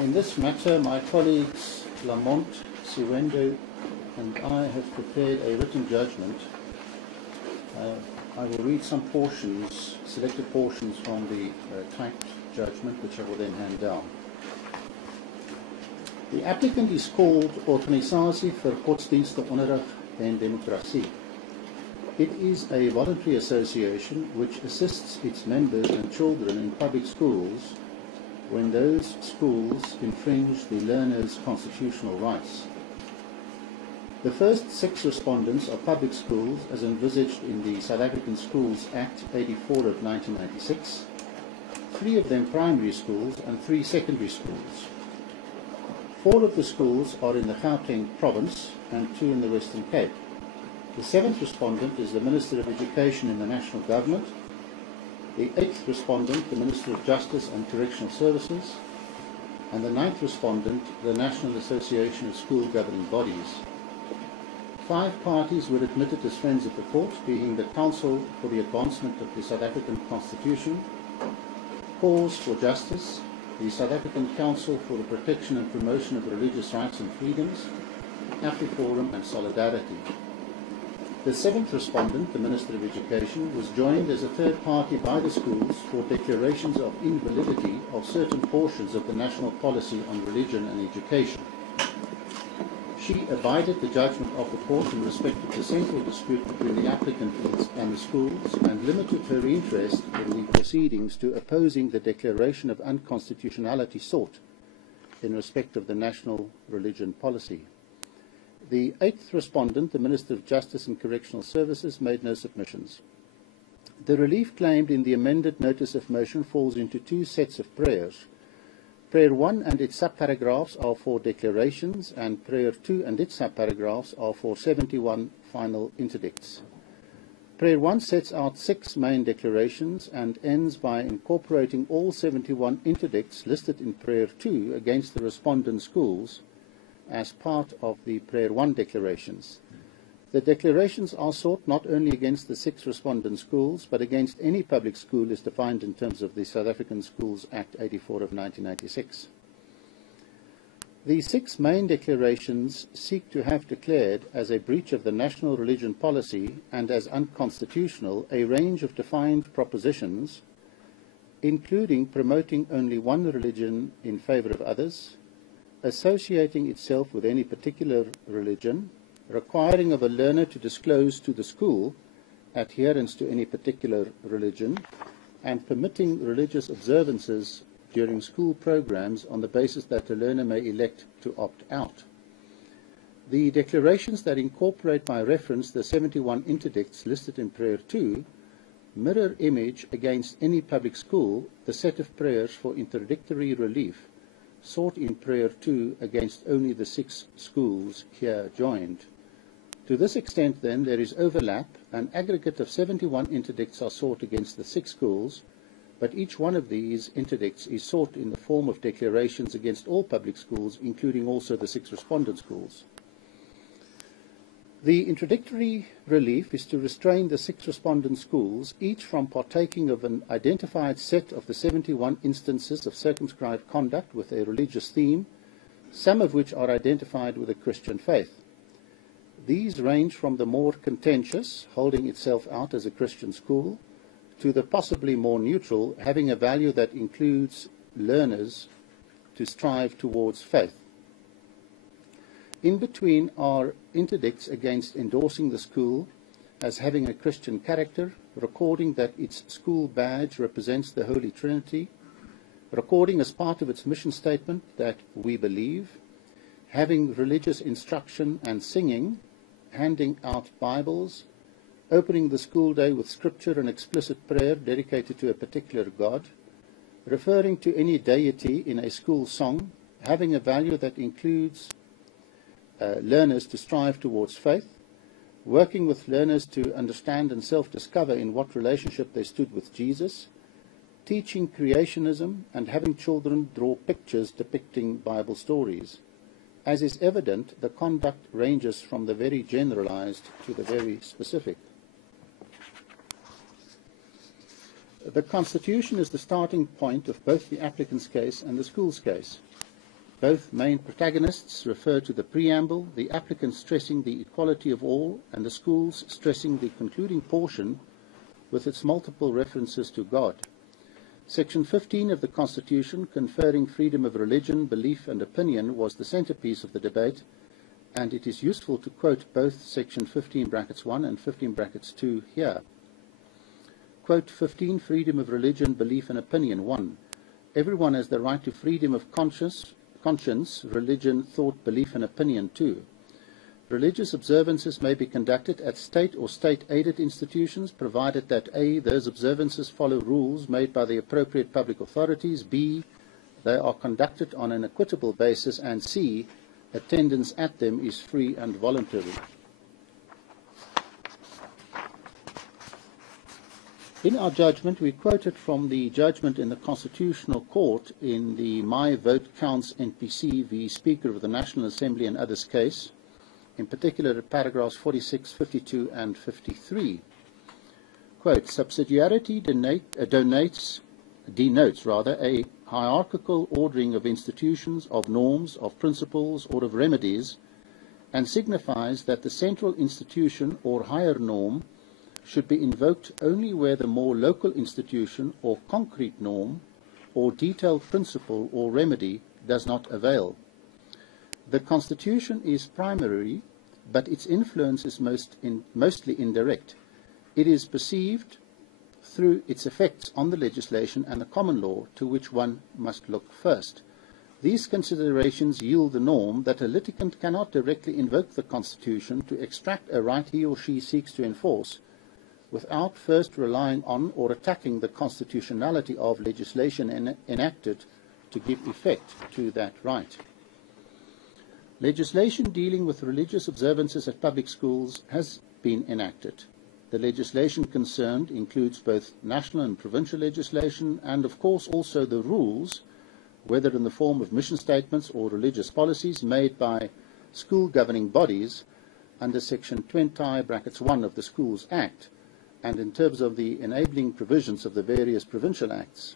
In this matter, my colleagues Lamont, Siwendo, and I have prepared a written judgment. I will read some portions, selected portions from the typed judgment, which I will then hand down. The applicant is called Organisasie vir Godsdienste Onderrig en Demokrasie. It is a voluntary association which assists its members and children in public schools when those schools infringe the learners' constitutional rights. The first 6 respondents are public schools as envisaged in the South African Schools Act 84 of 1996, 3 of them primary schools and 3 secondary schools. 4 of the schools are in the Gauteng province and 2 in the Western Cape. The 7th respondent is the Minister of Education in the National Government. The 8th respondent, the Minister of Justice and Correctional Services. And the 9th respondent, the National Association of School Governing Bodies. 5 parties were admitted as friends of the court, being the Council for the Advancement of the South African Constitution, Cause for Justice, the South African Council for the Protection and Promotion of Religious Rights and Freedoms, AfriForum and Solidarity. The 7th respondent, the Minister of Education, was joined as a third party by the schools for declarations of invalidity of certain portions of the National Policy on Religion and Education. She abided the judgment of the court in respect of the central dispute between the applicant and the schools and limited her interest in the proceedings to opposing the declaration of unconstitutionality sought in respect of the national religion policy. The 8th respondent, the Minister of Justice and Correctional Services, made no submissions. The relief claimed in the amended notice of motion falls into 2 sets of prayers. Prayer 1 and its subparagraphs are for declarations, and Prayer 2 and its subparagraphs are for 71 final interdicts. Prayer 1 sets out 6 main declarations and ends by incorporating all 71 interdicts listed in Prayer 2 against the respondent schools as part of the Prayer 1 declarations. The declarations are sought not only against the 6 respondent schools, but against any public school as defined in terms of the South African Schools Act 84 of 1996. The 6 main declarations seek to have declared as a breach of the national religion policy and as unconstitutional a range of defined propositions, including promoting only one religion in favor of others, associating itself with any particular religion, requiring of a learner to disclose to the school adherence to any particular religion, and permitting religious observances during school programs on the basis that the learner may elect to opt out. The declarations that incorporate by reference the 71 interdicts listed in Prayer 2 mirror image against any public school the set of prayers for interdictory relief sought in Prayer 2 against only the 6 schools here joined. To this extent, then, there is overlap. An aggregate of 71 interdicts are sought against the 6 schools, but each one of these interdicts is sought in the form of declarations against all public schools, including also the 6 respondent schools. The interdictory relief is to restrain the 6 respondent schools, each from partaking of an identified set of the 71 instances of circumscribed conduct with a religious theme, some of which are identified with a Christian faith. These range from the more contentious, holding itself out as a Christian school, to the possibly more neutral, having a value that includes learners to strive towards faith. In between are interdicts against endorsing the school as having a Christian character, recording that its school badge represents the Holy Trinity, recording as part of its mission statement that we believe, having religious instruction and singing, handing out Bibles, opening the school day with scripture and explicit prayer dedicated to a particular God, referring to any deity in a school song, having a value that includes learners to strive towards faith, working with learners to understand and self-discover in what relationship they stood with Jesus, teaching creationism, and having children draw pictures depicting Bible stories. As is evident, the conduct ranges from the very generalized to the very specific. The Constitution is the starting point of both the applicant's case and the school's case. Both main protagonists refer to the preamble, the applicant stressing the equality of all, and the schools stressing the concluding portion with its multiple references to God. Section 15 of the Constitution, conferring freedom of religion, belief and opinion, was the centerpiece of the debate, and it is useful to quote both Section 15(1) and 15(2) here. Quote 15, freedom of religion, belief and opinion. 1. Everyone has the right to freedom of conscience, religion, thought, belief and opinion. 2. Religious observances may be conducted at state or state-aided institutions, provided that A, those observances follow rules made by the appropriate public authorities, B, they are conducted on an equitable basis, and C, attendance at them is free and voluntary. In our judgment, we quoted from the judgment in the Constitutional Court in the My Vote Counts NPC v. Speaker of the National Assembly and others case, in particular at paragraphs 46, 52 and 53. Quote, subsidiarity denotes a hierarchical ordering of institutions, of norms, of principles, or of remedies, and signifies that the central institution or higher norm should be invoked only where the more local institution or concrete norm or detailed principle or remedy does not avail. The Constitution is primary, but its influence is mostly indirect. It is perceived through its effects on the legislation and the common law, to which one must look first. These considerations yield the norm that a litigant cannot directly invoke the Constitution to extract a right he or she seeks to enforce without first relying on or attacking the constitutionality of legislation enacted to give effect to that right. Legislation dealing with religious observances at public schools has been enacted. The legislation concerned includes both national and provincial legislation and, of course, also the rules, whether in the form of mission statements or religious policies made by school governing bodies under Section 20(1) of the Schools Act, and in terms of the enabling provisions of the various provincial acts.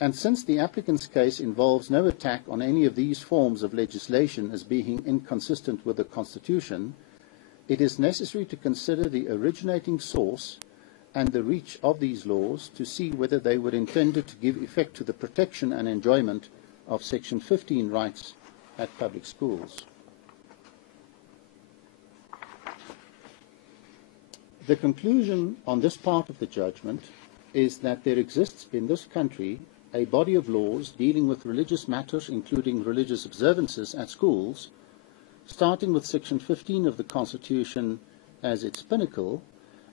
And since the applicant's case involves no attack on any of these forms of legislation as being inconsistent with the Constitution, it is necessary to consider the originating source and the reach of these laws to see whether they were intended to give effect to the protection and enjoyment of Section 15 rights at public schools. The conclusion on this part of the judgment is that there exists in this country a body of laws dealing with religious matters, including religious observances at schools, starting with Section 15 of the Constitution as its pinnacle,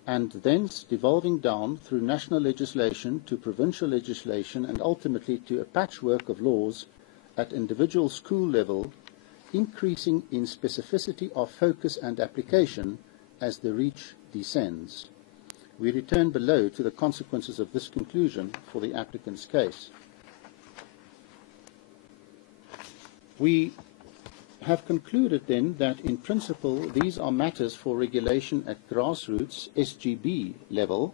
and thence devolving down through national legislation to provincial legislation and ultimately to a patchwork of laws at individual school level, increasing in specificity of focus and application as the reach descends. We return below to the consequences of this conclusion for the applicant's case. We have concluded then that in principle these are matters for regulation at grassroots SGB level,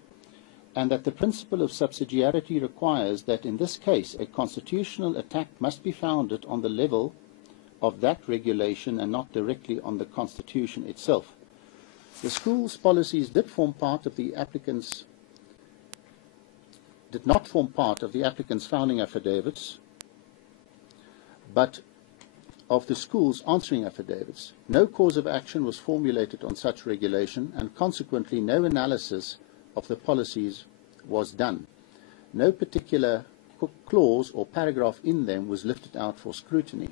and that the principle of subsidiarity requires that in this case a constitutional attack must be founded on the level of that regulation and not directly on the Constitution itself. The school's policies did not form part of the applicant's founding affidavits, but of the school's answering affidavits. No cause of action was formulated on such regulation, and consequently no analysis of the policies was done. No particular clause or paragraph in them was lifted out for scrutiny.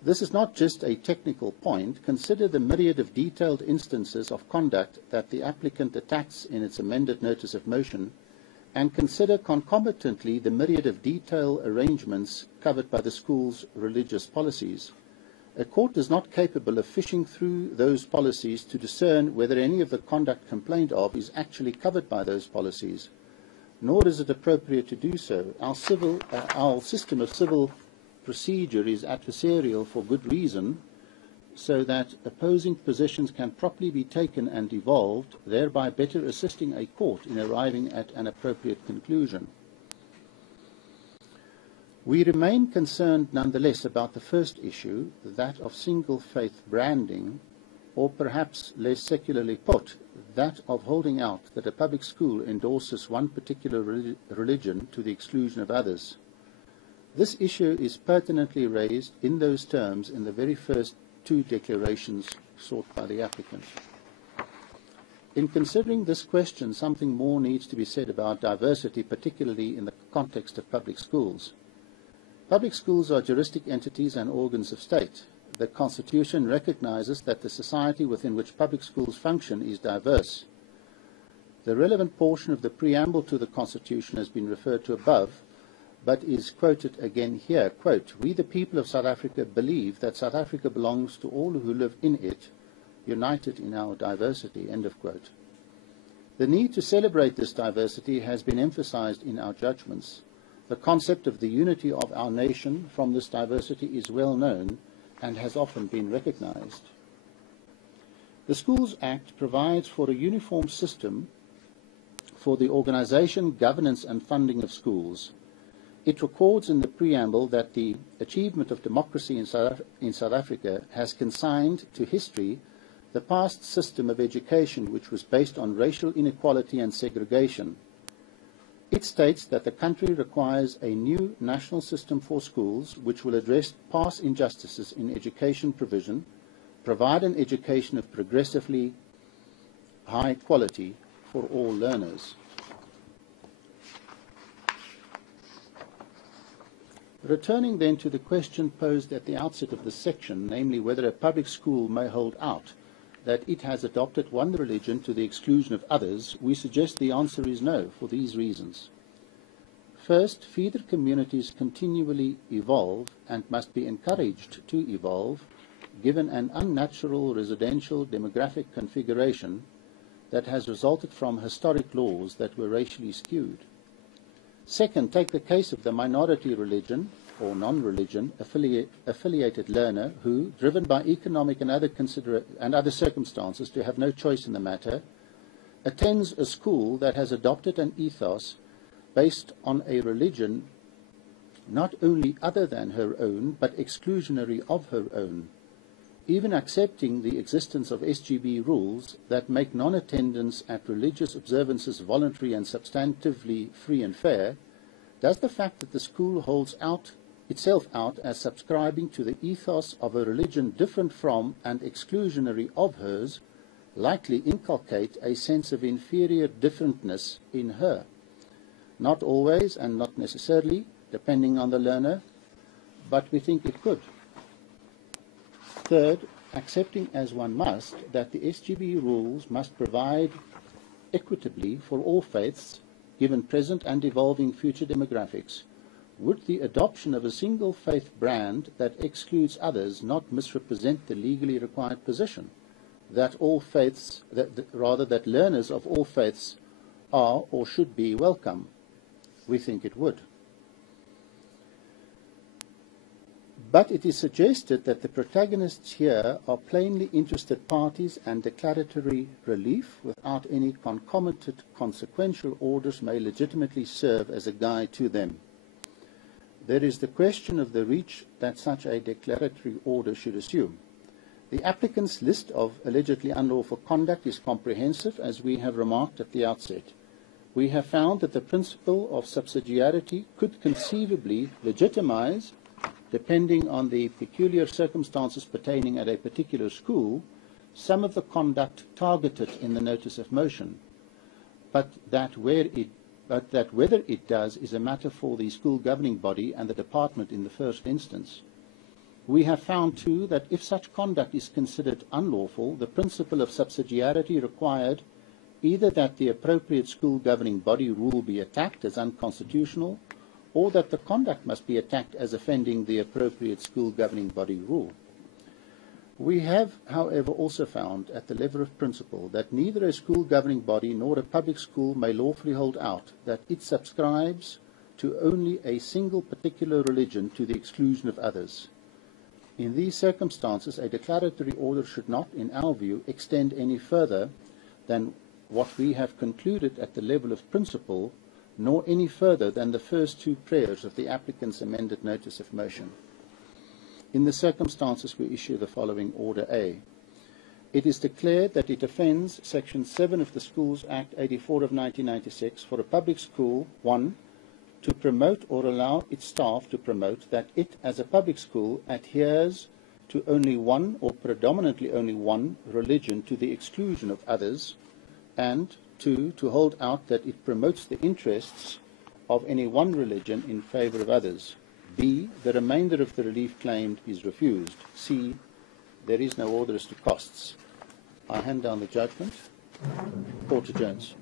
This is not just a technical point. Consider the myriad of detailed instances of conduct that the applicant attacks in its amended notice of motion, and consider concomitantly the myriad of detailed arrangements covered by the school's religious policies. A court is not capable of fishing through those policies to discern whether any of the conduct complained of is actually covered by those policies, nor is it appropriate to do so. Our system of civil procedure is adversarial for good reason, so that opposing positions can properly be taken and evolved, thereby better assisting a court in arriving at an appropriate conclusion. We remain concerned nonetheless about the first issue, that of single faith branding, or perhaps less secularly put, that of holding out that a public school endorses one particular religion to the exclusion of others. This issue is pertinently raised in those terms in the very first two declarations sought by the applicant. In considering this question, something more needs to be said about diversity, particularly in the context of public schools. Public schools are juristic entities and organs of state. The Constitution recognizes that the society within which public schools function is diverse. The relevant portion of the preamble to the Constitution has been referred to above, but is quoted again here. Quote, "We the people of South Africa believe that South Africa belongs to all who live in it, united in our diversity," end of quote. The need to celebrate this diversity has been emphasized in our judgments. The concept of the unity of our nation from this diversity is well known and has often been recognized. The Schools Act provides for a uniform system for the organization, governance and funding of schools. It records in the preamble that the achievement of democracy in South Africa has consigned to history the past system of education which was based on racial inequality and segregation. It states that the country requires a new national system for schools which will address past injustices in education provision, provide an education of progressively high quality for all learners. Returning then to the question posed at the outset of this section, namely whether a public school may hold out that it has adopted one religion to the exclusion of others, we suggest the answer is no, for these reasons. First, feeder communities continually evolve and must be encouraged to evolve, given an unnatural residential demographic configuration that has resulted from historic laws that were racially skewed. Second, take the case of the minority religion or non-religion affiliated learner who, driven by economic and other circumstances to have no choice in the matter, attends a school that has adopted an ethos based on a religion not only other than her own, but exclusionary of her own. Even accepting the existence of SGB rules that make non-attendance at religious observances voluntary and substantively free and fair, does the fact that the school holds itself out as subscribing to the ethos of a religion different from and exclusionary of hers likely inculcate a sense of inferior differentness in her? Not always and not necessarily, depending on the learner, but we think it could. Third, accepting as one must that the SGB rules must provide equitably for all faiths, given present and evolving future demographics, would the adoption of a single faith brand that excludes others not misrepresent the legally required position that all faiths, that learners of all faiths are or should be welcome? We think it would. But it is suggested that the protagonists here are plainly interested parties and declaratory relief without any concomitant consequential orders may legitimately serve as a guide to them. There is the question of the reach that such a declaratory order should assume. The applicant's list of allegedly unlawful conduct is comprehensive, as we have remarked at the outset. We have found that the principle of subsidiarity could conceivably legitimize, depending on the peculiar circumstances pertaining at a particular school, some of the conduct targeted in the notice of motion, but that whether it does is a matter for the school governing body and the department in the first instance. We have found, too, that if such conduct is considered unlawful, the principle of subsidiarity required either that the appropriate school governing body rule be attacked as unconstitutional, or that the conduct must be attacked as offending the appropriate school governing body rule. We have, however, also found at the level of principle that neither a school governing body nor a public school may lawfully hold out that it subscribes to only a single particular religion to the exclusion of others. In these circumstances, a declaratory order should not, in our view, extend any further than what we have concluded at the level of principle, nor any further than the first two prayers of the applicant's amended notice of motion. In the circumstances, we issue the following Order A. It is declared that it offends Section 7 of the Schools Act 84 of 1996 for a public school, 1, to promote or allow its staff to promote that it, as a public school, adheres to only one or predominantly only one religion to the exclusion of others, and 2, to hold out that it promotes the interests of any one religion in favour of others. B, the remainder of the relief claimed is refused. C, there is no order as to costs. I hand down the judgment. Court adjourns.